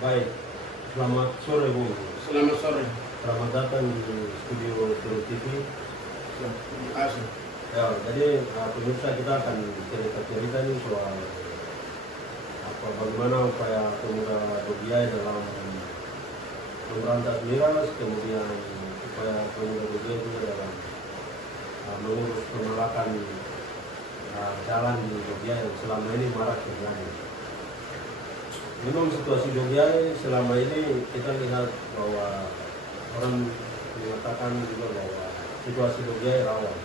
Baik, selamat sore Bung. Selamat sore. Selamat datang di studio Turu TV. Terima kasih. Ya, jadi pemirsa kita akan cerita nih soal bagaimana upaya pemuda Dogiai dalam memberantas miras, kemudian upaya pemuda Dogiai juga dalam mengurus penolakan jalan di Dogiai yang selama ini marak terjadi. Memang situasi Dogiai selama ini kita lihat bahwa orang mengatakan juga bahwa situasi Dogiai rawan.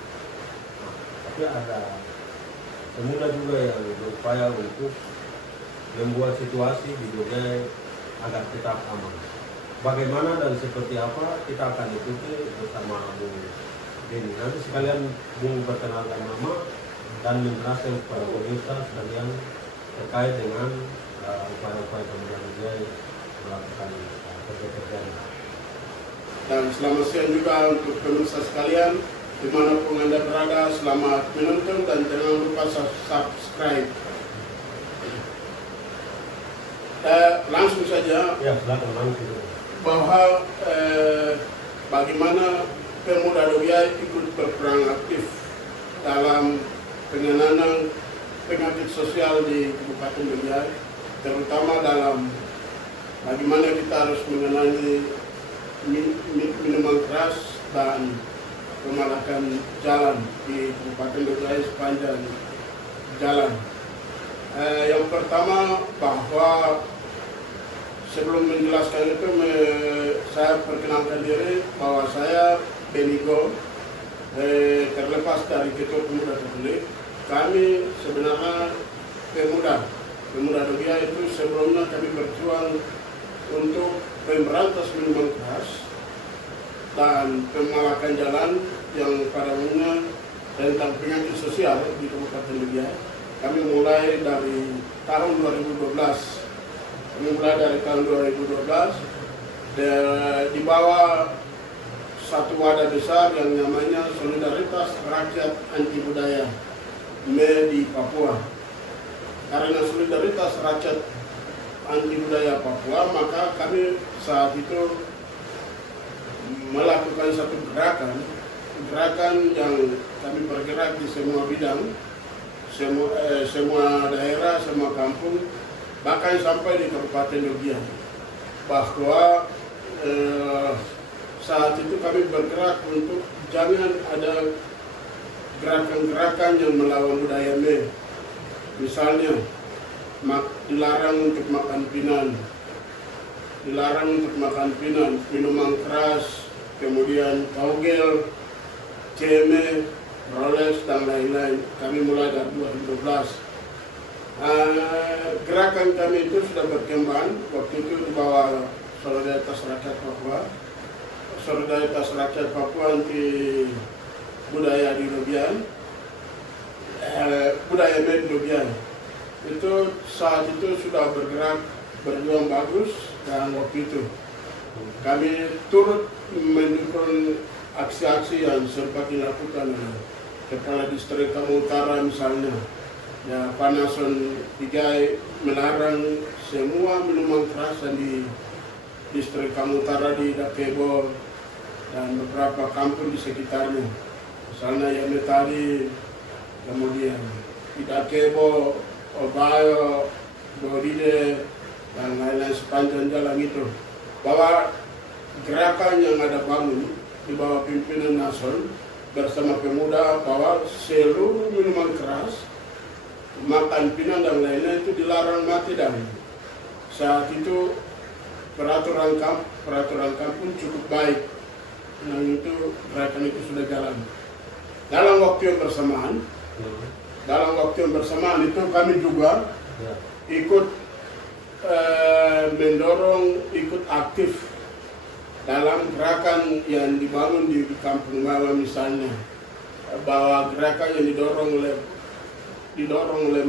Tapi ada pemuda juga yang berupaya untuk membuat situasi di Dogiai agar tetap aman. Bagaimana dan seperti apa kita akan ikuti bersama Bung Denny. Nanti sekalian Bung perkenalkan nama dan menjelaskan kepada pemirsa sekalian terkait dengan upaya-upaya pemuda Dogiai melakukan kerja-kerja. Dan selamat siang juga untuk pemirsa sekalian dimanapun Anda berada. Selamat menonton dan jangan lupa subscribe. Langsung saja. Ya, silakan langsung. Bahwa bagaimana pemuda Dogiai ikut berperan aktif dalam penanganan penyakit sosial di Kabupaten Dogiai, terutama dalam bagaimana kita harus mengenali minuman keras dan pemalakan jalan di Kabupaten Dogiai sepanjang jalan. Yang pertama, bahwa sebelum menjelaskan itu saya perkenalkan diri bahwa saya Benigo, terlepas dari Ketua Pemuda Katolik. Kami sebenarnya pemuda Dogiai itu sebelumnya kami berjuang untuk memberantas minuman keras dan pemalakan jalan yang pada umumnya tentang penyakit sosial di Kabupaten Dogiai. Kami mulai dari tahun 2012. Di bawah satu wadah besar yang namanya Solidaritas Rakyat Anti Budaya di Papua. Karena Solidaritas Rakyat Anti Budaya Papua, maka kami saat itu melakukan satu gerakan yang kami bergerak di semua bidang, semua daerah, semua kampung, bahkan sampai di Kabupaten Dogiai. Bahwa saat itu kami bergerak untuk jangan ada gerakan-gerakan yang melawan budaya Me. Misalnya, dilarang untuk makan pinan, minuman keras, kemudian togel, ceme, roles, dan lain-lain. Kami mulai dari 2012. Gerakan kami itu sudah berkembang. Waktu itu di bawah Solidaritas Rakyat Papua Anti Budaya di Dogiai, budaya di Dogiai. Itu saat itu sudah berjuang bagus, dan waktu itu kami turut mendukung aksi-aksi yang sempat dilakukan oleh Kepala Distrik Kamu Utara misalnya. Ya, Panason Dogiai melarang semua minuman keras di Distrik Kamu Utara di Dakebo dan beberapa kampung di sekitarnya. Misalnya Yametali, kemudian di Dakebo, Obayo, Doride, dan lain-lain sepanjang jalan itu. Bahwa gerakan yang ada bangun di bawah pimpinan Nason bersama pemuda, bahwa seluruh minuman keras, makan pinan dan lainnya itu dilarang mati. Dan saat itu peraturan kampung cukup baik, dan itu gerakan itu sudah jalan. Dalam waktu yang bersamaan itu kami juga ikut mendorong, ikut aktif dalam gerakan yang dibangun di Kampung Mawa misalnya, bahwa gerakan yang didorong oleh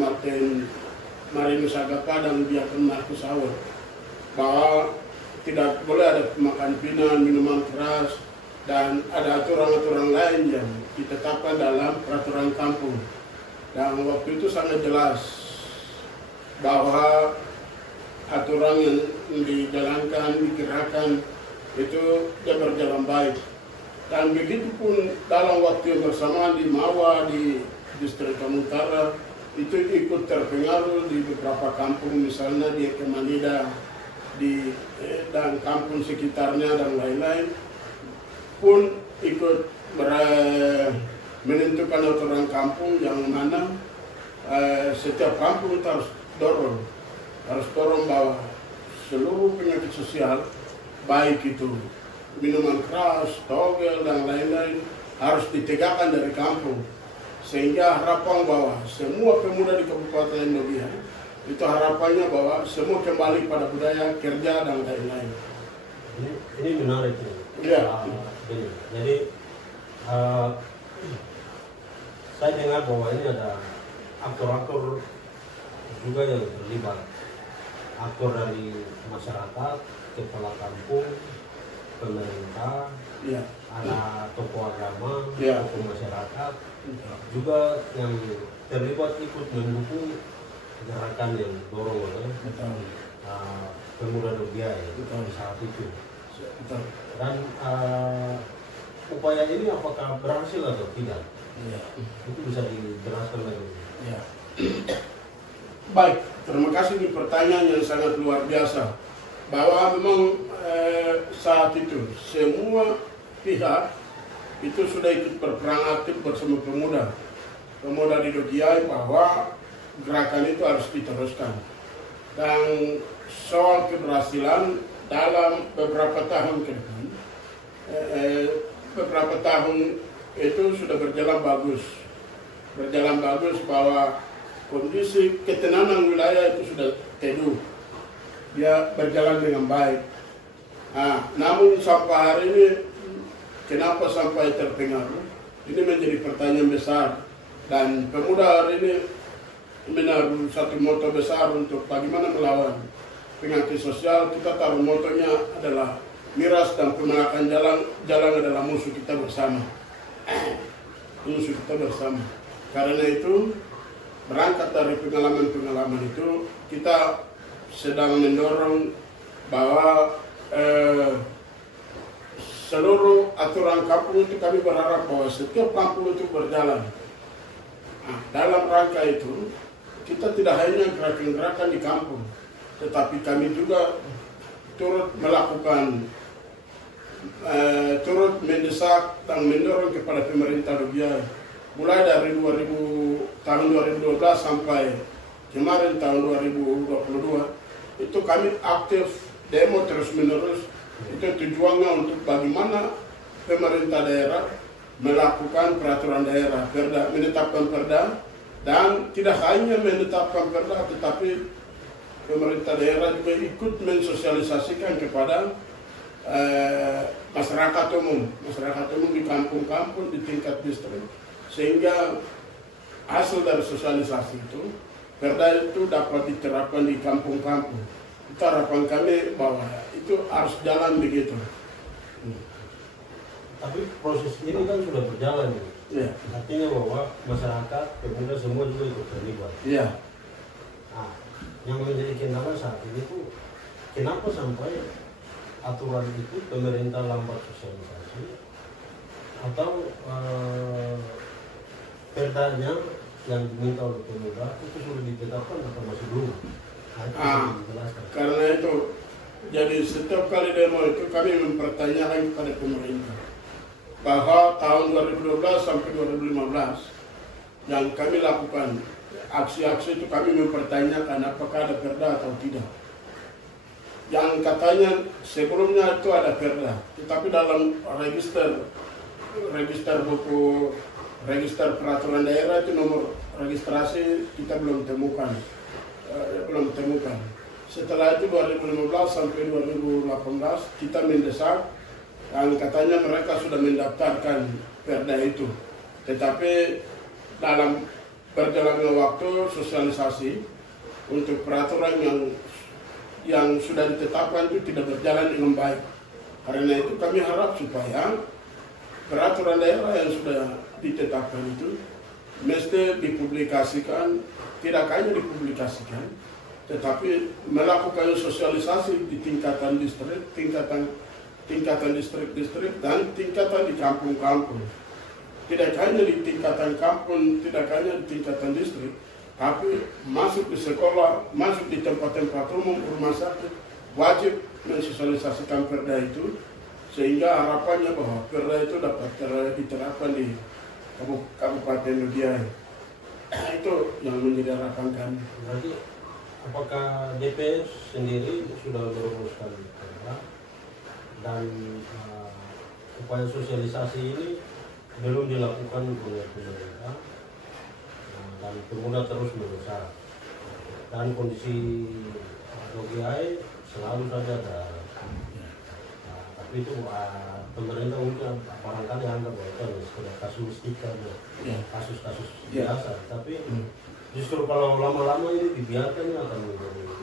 Marinus Agapa dan Diakon Markus Awal, bahwa tidak boleh ada makan pinan, minuman keras, dan ada aturan-aturan lain yang ditetapkan dalam peraturan kampung. Dan waktu itu sangat jelas bahwa aturan yang dijalankan, digerakkan itu dia berjalan baik. Dan begitu pun dalam waktu yang bersamaan di Mawa, di distrik Utara, itu ikut terpengaruh di beberapa kampung, misalnya di Kemanida, dan kampung sekitarnya dan lain-lain, pun ikut menentukan aturan kampung yang mana setiap kampung itu harus dorong bahwa seluruh penyakit sosial, baik itu minuman keras, togel, dan lain-lain, harus ditegakkan dari kampung. Sehingga harapan bahwa semua pemuda di Kabupaten Dogiyai, itu harapannya bahwa semua kembali pada budaya kerja dan lain-lain. Ini menarik. Ya. Jadi saya dengar bahwa ini ada aktor-aktor juga yang terlibat. Aktor dari masyarakat, kepala kampung, pemerintah, ya, ada tokoh agama, ya, tokoh masyarakat, juga yang terlibat ikut mendukung gerakan yang dorong oleh pemuda Dogiyai saat itu. Dan upaya ini apakah berhasil atau tidak? Ya. Itu bisa dijelaskan lagi. Ya. Baik, terima kasih di pertanyaan yang sangat luar biasa. Bahwa memang saat itu semua pihak itu sudah ikut berperan aktif bersama pemuda di Dogiyai, bahwa gerakan itu harus diteruskan. Dan soal keberhasilan dalam beberapa tahun ke depan, beberapa tahun itu sudah berjalan bagus, bahwa kondisi ketenangan wilayah itu sudah teduh, dia berjalan dengan baik. Namun sampai hari ini, kenapa sampai terpengaruh? Ini menjadi pertanyaan besar, dan pemuda hari ini menaruh satu moto besar untuk bagaimana melawan penyakit sosial. Kita taruh motonya adalah miras dan pemenangan jalan adalah musuh kita bersama. Musuh kita bersama. Karena itu, berangkat dari pengalaman-pengalaman itu, kita sedang mendorong bahwa seluruh aturan kampung itu kami berharap bahwa setiap kampung itu berjalan. Dalam rangka itu, kita tidak hanya gerakan-gerakan di kampung, tetapi kami juga turut melakukan, turut mendesak dan mendorong kepada pemerintah Dogiyai. Mulai dari tahun 2012 sampai kemarin tahun 2022, itu kami aktif demo terus-menerus. Itu tujuannya untuk bagaimana pemerintah daerah melakukan peraturan daerah, perda, menetapkan perda, dan tidak hanya menetapkan perda, tetapi pemerintah daerah juga ikut mensosialisasikan kepada masyarakat umum di kampung-kampung, di tingkat distrik, sehingga hasil dari sosialisasi itu, perda itu dapat diterapkan di kampung-kampung. Itu harapan kami bahwa itu harus jalan begitu. Tapi proses ini kan sudah berjalan, Ya. artinya bahwa masyarakat, pemuda semua juga ikut terlibat. Iya. Yang menjadi kendala saat ini tuh, kenapa sampai aturan itu pemerintah lambat sosialisasi, atau perdanya yang diminta oleh pemuda itu sudah ditetapkan atau masih belum? Karena itu, jadi setiap kali demo itu kami mempertanyakan kepada pemerintah bahwa tahun 2012 sampai 2015 yang kami lakukan aksi-aksi itu, kami mempertanyakan apakah ada perda atau tidak. Yang katanya sebelumnya itu ada perda, tetapi dalam register buku register peraturan daerah itu nomor registrasi kita belum temukan. Setelah itu 2015 sampai 2018 kita mendesak, dan katanya mereka sudah mendaftarkan perda itu, tetapi dalam berjalannya waktu sosialisasi untuk peraturan yang sudah ditetapkan itu tidak berjalan dengan baik. Karena itu kami harap supaya peraturan daerah yang sudah ditetapkan itu mesti dipublikasikan, tidak hanya dipublikasikan, tetapi melakukan sosialisasi di tingkatan distrik, tingkatan distrik dan tingkatan di kampung-kampung. Tidak hanya di tingkatan kampung, tidak hanya di tingkatan distrik, tapi masuk di sekolah, masuk di tempat-tempat umum, rumah sakit, wajib mensosialisasikan perda itu, sehingga harapannya bahwa perda itu dapat diterapkan di Kabupaten Lugiai. Itu yang menjadi harapan kami. Berarti apakah DPR sendiri sudah merumuskan perda dan upaya sosialisasi ini belum dilakukan oleh pemerintah dan pemuda terus berusaha, dan kondisi Lugiai selalu saja ada, tapi itu pemerintah mungkin barangkali anggap bahwa itu sekedar kasusistika, kasus-kasus biasa, tapi justru kalau lama-lama ini dibiarkan akan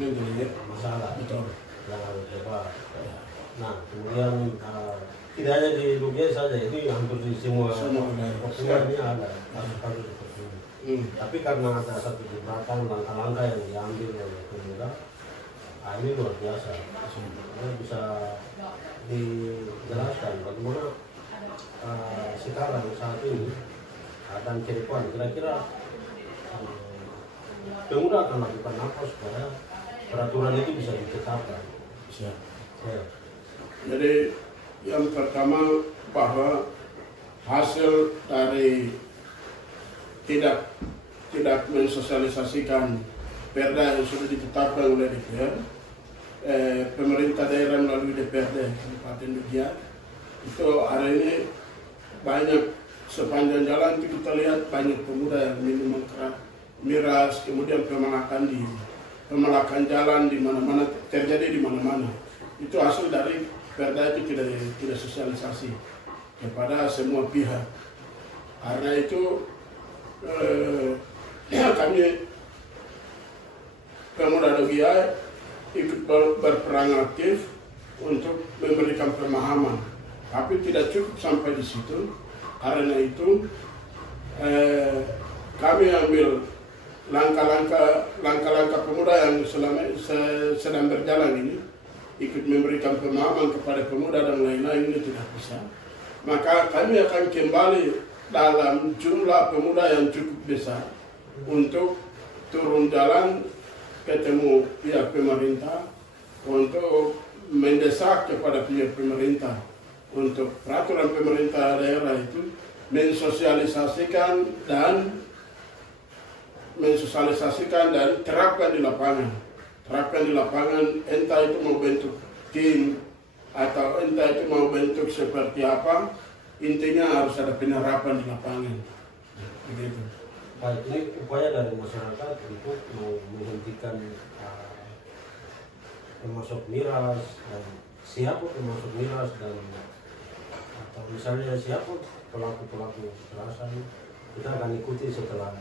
menjadi masalah yang harus dibahas. Nah, kemudian tidak hanya di Lugiai saja, ini hampir di semua ini ada kasus-kasus seperti ini. Tapi karena ada satu jebakan langkah-langkah yang diambil oleh pemuda, ini luar biasa. Bisa dijelaskan bagaimana sekarang saat ini dan ke depan kira-kira pemuda akan lakukan apa supaya peraturan itu bisa ditetapkan? Jadi yang pertama bahwa hasil dari tidak mensosialisasikan perda yang sudah ditetapkan oleh DPR, pemerintah daerah melalui DPRD Kabupaten Lugiai, itu hari ini banyak sepanjang jalan itu kita lihat banyak pemuda yang minum miras, kemudian pemalakan jalan di mana-mana terjadi di mana-mana. Itu hasil dari perda itu tidak sosialisasi kepada semua pihak. Karena itu kami pemuda Lugiai ikut berperan aktif untuk memberikan pemahaman, tapi tidak cukup sampai di situ. Karena itu kami ambil langkah-langkah pemuda yang sedang berjalan ini, ikut memberikan pemahaman kepada pemuda dan lain-lain, ini tidak bisa. Maka kami akan kembali dalam jumlah pemuda yang cukup besar untuk turun jalan ketemu pihak pemerintah untuk mendesak kepada pihak pemerintah untuk peraturan pemerintah daerah itu mensosialisasikan dan terapkan di lapangan. Terapkan di lapangan, entah itu mau bentuk tim atau entah itu mau bentuk seperti apa, intinya harus ada penerapan di lapangan. Begitu. Baik, ini upaya dari masyarakat untuk menghentikan pemasok miras, dan siapa pemasok miras, dan atau misalnya siapa pelaku kekerasan, kita akan ikuti setelah